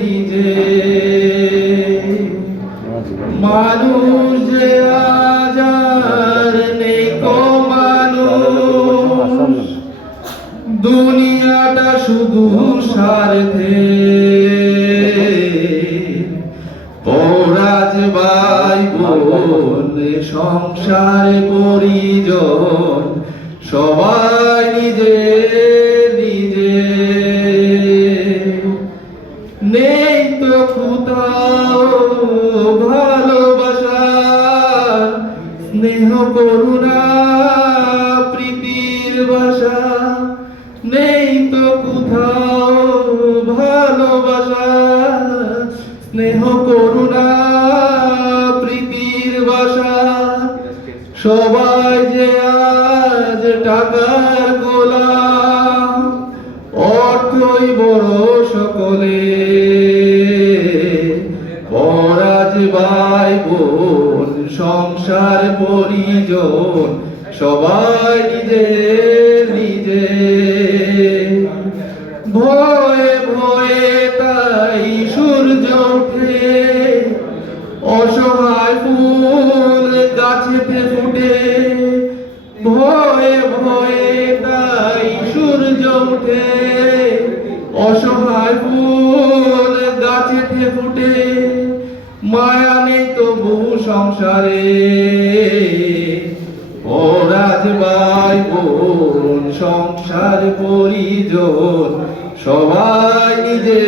নিজে মানুষ যে আজ আর নেই কো মানুষ দুনিয়াটা শুধু স্বার্থে পরাজ ভাই বোন সংসার পরিজন সবাই নিজে নিজে নেই তো কোথাও ভালোবাসা স্নেহ করুণা প্রীতির ভাষা নেই তো কোথাও ভালোবাসা স্নেহ করুণা প্রীতির ভাষা সবাই যে আজ টাকার গোলাম অর্থই বড় সকলে পরাজ ভাই বোন সংসার পরিজন সবাই নিজে নিজে ভয়ে ভয়ে তাই সূর্য ওঠে অসহায় ফুল গাছেতে ফুটে ভয়ে ভয়ে তাই সূর্য ওঠে অসহায় ফুল গাছেতে ফুটে মায়া নেই তবু সংসারে পরাজ ভাই বোন সংসার পরিজন সবাই নিজে